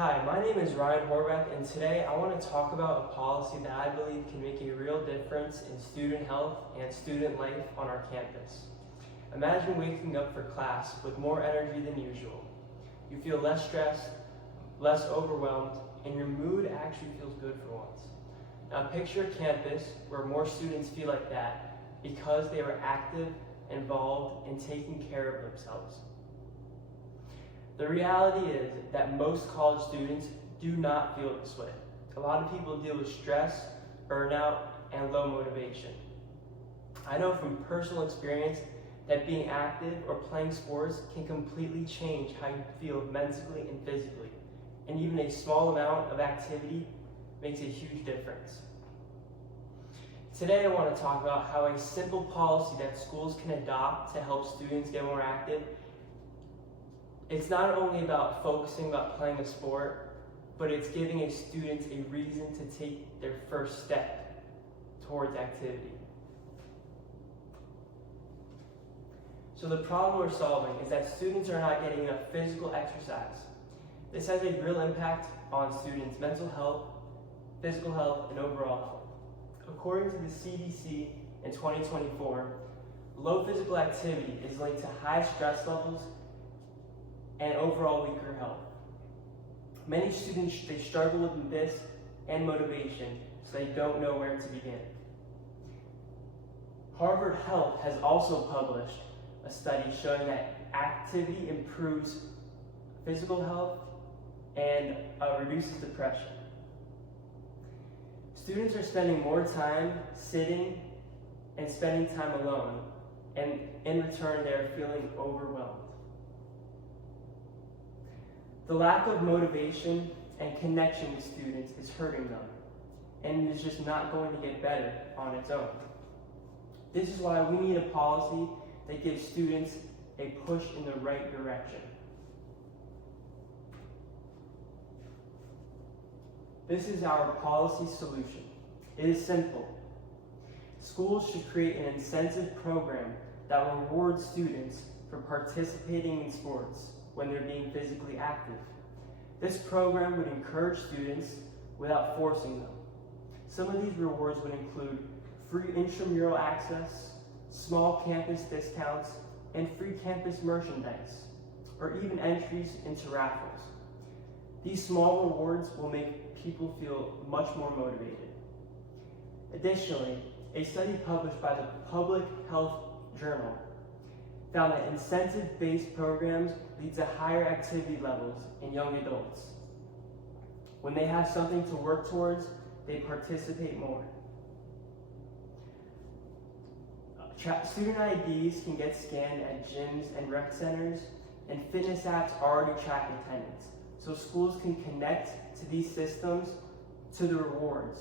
Hi, my name is Ryan Horvath, and today I want to talk about a policy that I believe can make a real difference in student health and student life on our campus. Imagine waking up for class with more energy than usual. You feel less stressed, less overwhelmed, and your mood actually feels good for once. Now picture a campus where more students feel like that because they are active, involved, and taking care of themselves. The reality is that most college students do not feel this way. A lot of people deal with stress, burnout, and low motivation. I know from personal experience that being active or playing sports can completely change how you feel mentally and physically, and even a small amount of activity makes a huge difference. Today I want to talk about how a simple policy that schools can adopt to help students get more active. It's not only about focusing about playing a sport, but it's giving a student a reason to take their first step towards activity. So the problem we're solving is that students are not getting enough physical exercise. This has a real impact on students' mental health, physical health, and overall health. According to the CDC in 2024, low physical activity is linked to high stress levels and overall weaker health. Many students, they struggle with this and motivation, so they don't know where to begin. Harvard Health has also published a study showing that activity improves physical health and reduces depression. Students are spending more time sitting and spending time alone, and in return they are feeling overwhelmed. The lack of motivation and connection with students is hurting them, and is just not going to get better on its own. This is why we need a policy that gives students a push in the right direction. This is our policy solution. It is simple. Schools should create an incentive program that rewards students for participating in sports when they're being physically active. This program would encourage students without forcing them. Some of these rewards would include free intramural access, small campus discounts, and free campus merchandise, or even entries into raffles. These small rewards will make people feel much more motivated. Additionally, a study published by the Public Health Journal found that incentive-based programs lead to higher activity levels in young adults. When they have something to work towards, they participate more. Student IDs can get scanned at gyms and rec centers, and fitness apps already track attendance. So schools can connect to these systems to the rewards,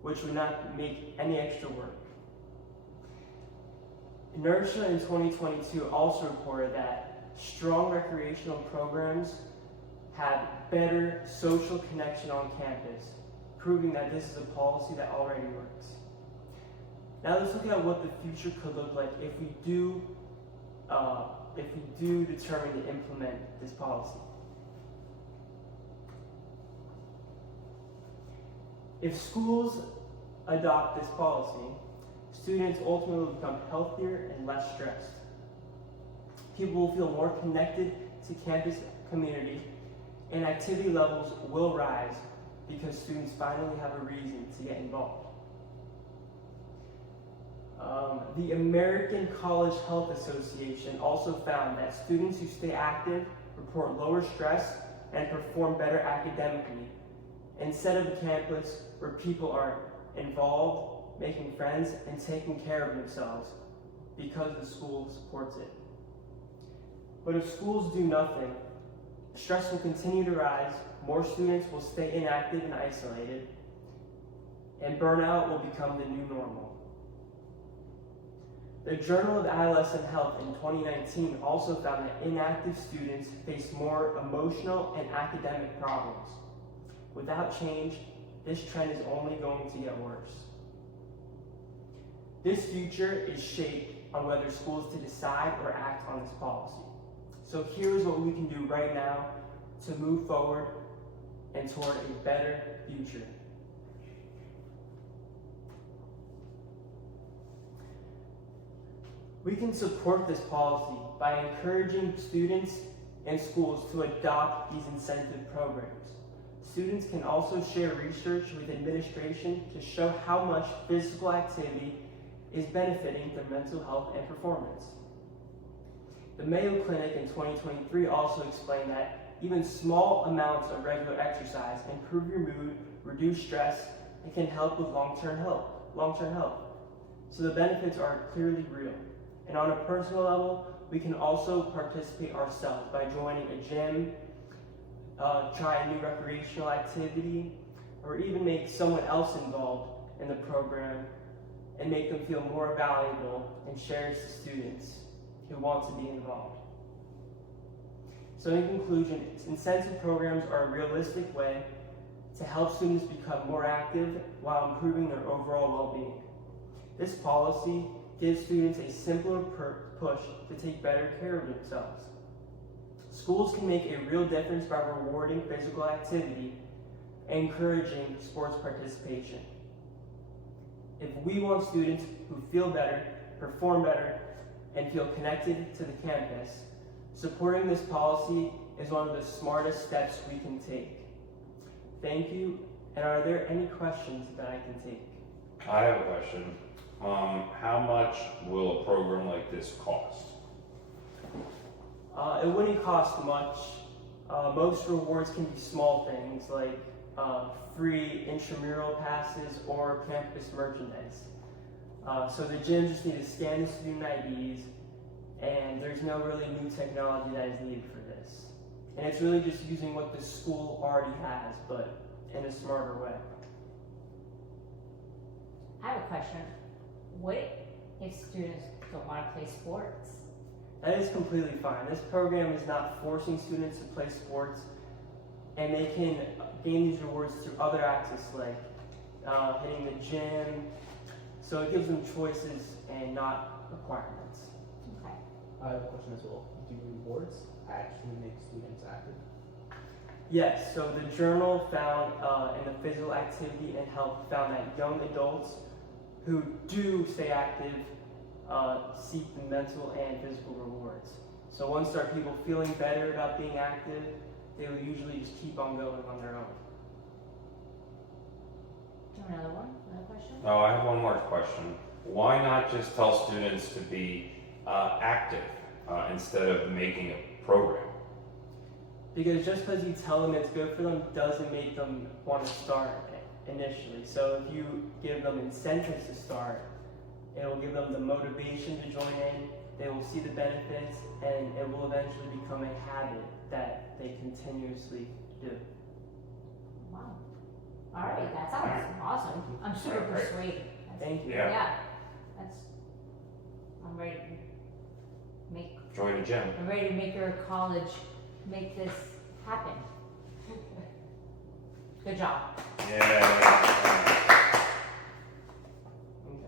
which would not make any extra work. NERSA in 2022 also reported that strong recreational programs have better social connection on campus, proving that this is a policy that already works. Now let's look at what the future could look like if we do determine to implement this policy. If schools adopt this policy, students ultimately will become healthier and less stressed. People will feel more connected to campus community, and activity levels will rise because students finally have a reason to get involved. The American College Health Association also found that students who stay active report lower stress and perform better academically instead of a campus where people are involved, making friends, and taking care of themselves because the school supports it. But if schools do nothing, stress will continue to rise, more students will stay inactive and isolated, and burnout will become the new normal. The Journal of Adolescent Health in 2019 also found that inactive students face more emotional and academic problems. Without change, this trend is only going to get worse. This future is shaped on whether schools to decide or act on this policy. So here's what we can do right now to move forward and toward a better future. We can support this policy by encouraging students and schools to adopt these incentive programs. Students can also share research with administration to show how much physical activity is benefiting their mental health and performance. The Mayo Clinic in 2023 also explained that even small amounts of regular exercise improve your mood, reduce stress, and can help with long-term health. So the benefits are clearly real. And on a personal level, we can also participate ourselves by joining a gym, try a new recreational activity, or even make someone else involved in the program and make them feel more valuable and cherish the students who want to be involved. So in conclusion, incentive programs are a realistic way to help students become more active while improving their overall well-being. This policy gives students a simpler push to take better care of themselves. Schools can make a real difference by rewarding physical activity and encouraging sports participation. If we want students who feel better, perform better, and feel connected to the campus, supporting this policy is one of the smartest steps we can take. Thank you, and are there any questions that I can take? I have a question. How much will a program like this cost? It wouldn't cost much. Most rewards can be small things like free intramural passes or campus merchandise. So the gyms just need to scan the student IDs, and there's no really new technology that is needed for this. And it's really just using what the school already has, but in a smarter way. I have a question. What if students don't want to play sports? That is completely fine. This program is not forcing students to play sports, and they can gain these rewards through other access like hitting the gym. So it gives them choices and not requirements. Okay. I have a question as well. Do rewards actually make students active? Yes, so the journal found in the physical activity and health found that young adults who do stay active seek the mental and physical rewards. So once there are people feeling better about being active, they will usually just keep on going on their own. Do you have another one? Another question? Oh, I have one more question. Why not just tell students to be active instead of making a program? Because just because you tell them it's good for them doesn't make them want to start initially. So if you give them incentives to start, it will give them the motivation to join in, they will see the benefits, and it will eventually become a habit that they continuously do. Wow. All right, that sounds awesome. I'm super All right, great. persuaded. Thank you. Yeah. I'm ready to make. Join a gym. I'm ready to make your college make this happen. Good job. Yeah.